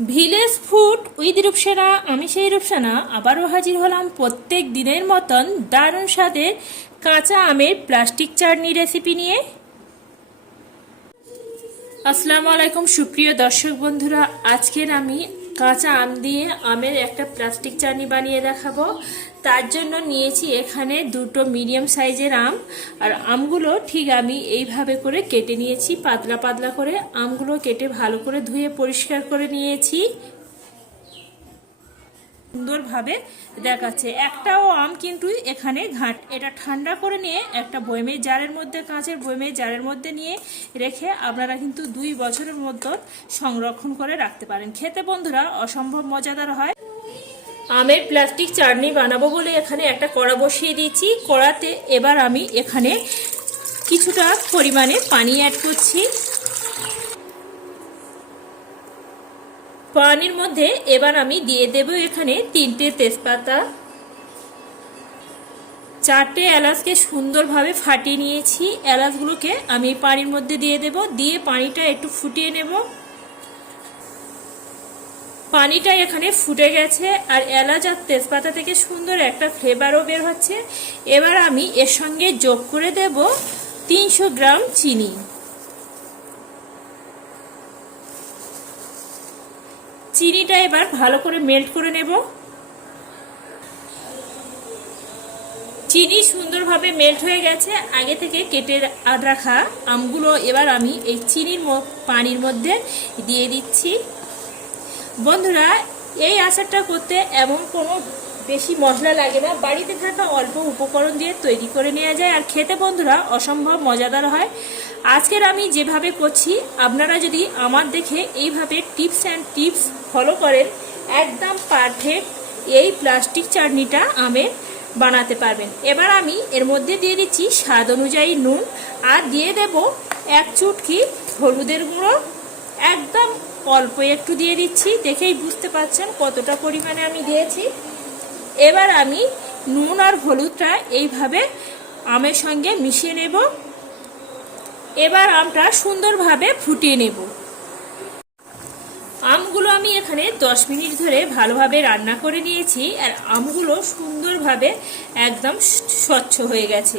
Village food with Rupsana আমি সেই রূপসানা, আবারও হাজির হলাম প্রত্যেক দিনের মতন দারুণ স্বাদের কাঁচা আমের প্লাস্টিক চাটনি রেসিপি নিয়ে। আসসালামু আলাইকুম সুপ্রিয় দর্শক বন্ধুরা, আজকের আমি কাঁচা আম দিয়ে আমের একটা প্লাস্টিক চাটনি বানিয়ে দেখাবো। তার জন্য নিয়েছি এখানে দুটো মিডিয়াম সাইজের আম। আর আমগুলো ঠিক আমি এইভাবে করে কেটে নিয়েছি, পাতলা পাতলা করে। আমগুলো কেটে ভালো করে ধুয়ে পরিষ্কার করে নিয়েছি। সুন্দরভাবে দেখাচ্ছে। একটাও আম কিন্তু এখানে ঘাট। এটা ঠান্ডা করে নিয়ে একটা বয়মের জারের মধ্যে, কাঁচের বয়মের জারের মধ্যে নিয়ে রেখে আপনারা কিন্তু দুই বছরের মধ্যে সংরক্ষণ করে রাখতে পারেন। খেতে বন্ধুরা অসম্ভব মজাদার হয়। আমের প্লাস্টিক চাটনি বানাবো বলে এখানে একটা কড়া বসিয়ে দিয়েছি। কড়াতে এবার আমি এখানে কিছুটা পরিমাণে পানি অ্যাড করছি। পানির মধ্যে এবার আমি দিয়ে দেব এখানে তিনটে তেজপাতা। চারটে এলাচকে সুন্দরভাবে ফাটিয়ে নিয়েছি। এলাচগুলোকে আমি পানির মধ্যে দিয়ে দেব। দিয়ে পানিটা একটু ফুটিয়ে নেব। পানিটা এখানে ফুটে গেছে আর এলাচ আর তেজপাতা থেকে সুন্দর একটা ফ্লেভারও বের হচ্ছে। এবার আমি এর সঙ্গে যোগ করে দেব তিনশো গ্রাম চিনি। চিনিটা এবার ভালো করে মেল্ট করে নেব। চিনি সুন্দরভাবে মেল্ট হয়ে গেছে। আগে থেকে কেটে রাখা আমগুলো এবার আমি এই চিনির পানির মধ্যে দিয়ে দিচ্ছি। বন্ধুরা, এই আচারটা করতে এমন কোনো বেশি মশলা লাগে না। বাড়িতে থাকা অল্প উপকরণ দিয়ে তৈরি করে নেওয়া যায়। আর খেতে বন্ধুরা, অসম্ভব মজাদার হয়। আজকের আমি যেভাবে করছি, আপনারা যদি আমার দেখে এইভাবে টিপস অ্যান্ড টিপস ফলো করেন, একদম পারফেক্ট এই প্লাস্টিক চাটনিটা আমের বানাতে পারবেন। এবার আমি এর মধ্যে দিয়ে দিচ্ছি স্বাদ অনুযায়ী নুন আর দিয়ে দেব এক চুটকি হলুদের গুঁড়ো। একদম অল্প একটু দিয়ে দিচ্ছি, দেখেই বুঝতে পারছেন কতটা পরিমাণে আমি দিয়েছি। এবার আমি নুন আর হলুদটা এইভাবে আমের সঙ্গে মিশিয়ে নেব। এবার আমটা সুন্দরভাবে ফুটিয়ে নেব। আমগুলো আমি এখানে 10 মিনিট ধরে ভালোভাবে রান্না করে নিয়েছি আর আমগুলো সুন্দরভাবে একদম স্বচ্ছ হয়ে গেছে।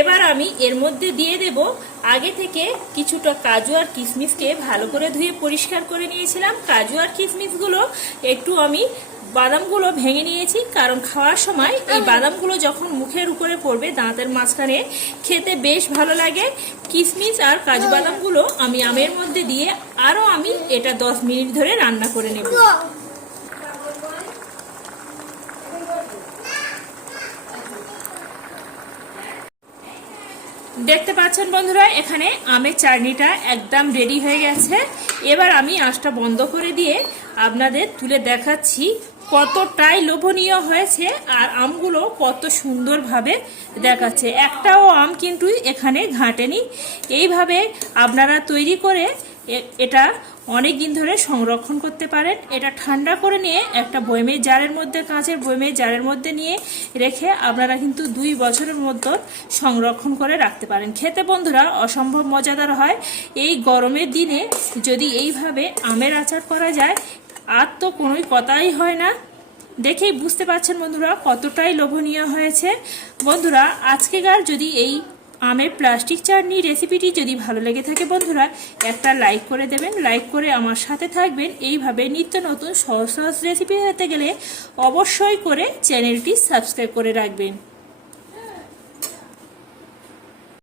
এবার আমি এর মধ্যে দিয়ে দেব আগে থেকে কিছুটা কাজু আর কিশমিশকে ভালো করে ধুয়ে পরিষ্কার করে নিয়েছিলাম। কাজু আর কিশমিশগুলো একটু আমি বাদামগুলো ভেঙে নিয়েছি কারণ খাওয়ার সময় এই বাদামগুলো যখন মুখের উপরে পড়বে দাঁতের মাঝখানে খেতে বেশ ভালো লাগে। কিশমিশ আর কাজু বাদামগুলো আমি আমের মধ্যে দিয়ে আরও আমি এটা দশ মিনিট ধরে রান্না করে নেব। দেখতে পাচ্ছেন বন্ধুরা, এখানে আমের চাটনিটা একদম রেডি হয়ে গেছে। এবার আমি আঁচটা বন্ধ করে দিয়ে আপনাদের তুলে দেখাচ্ছি কতটাই লোভনীয় হয়েছে আর আমগুলো কত সুন্দরভাবে দেখাচ্ছে। একটাও আম কিন্তু এখানে ঘাটেনি। এইভাবে আপনারা তৈরি করে এটা অনেক দিন ধরে সংরক্ষণ করতে পারেন। এটা ঠান্ডা করে নিয়ে একটা বয়মের জারের মধ্যে, কাঁচের বয়মের জারের মধ্যে নিয়ে রেখে আপনারা কিন্তু দুই বছরের মধ্যে সংরক্ষণ করে রাখতে পারেন। খেতে বন্ধুরা অসম্ভব মজাদার হয়। এই গরমের দিনে যদি এইভাবে আমের আচার করা যায়, আর তো কোনোই কথাই হয় না। দেখেই বুঝতে পারছেন বন্ধুরা কতটাই লোভনীয় হয়েছে। বন্ধুরা, আজকেকার যদি এই আমের প্লাস্টিক চাটনি রেসিপিটি যদি ভালো লেগে থাকে বন্ধুরা, একটা লাইক করে দেবেন। লাইক করে আমার সাথে থাকবেন। এইভাবে নিত্য নতুন সহজ সহজ রেসিপি হতে গেলে অবশ্যই করে চ্যানেলটি সাবস্ক্রাইব করে রাখবেন।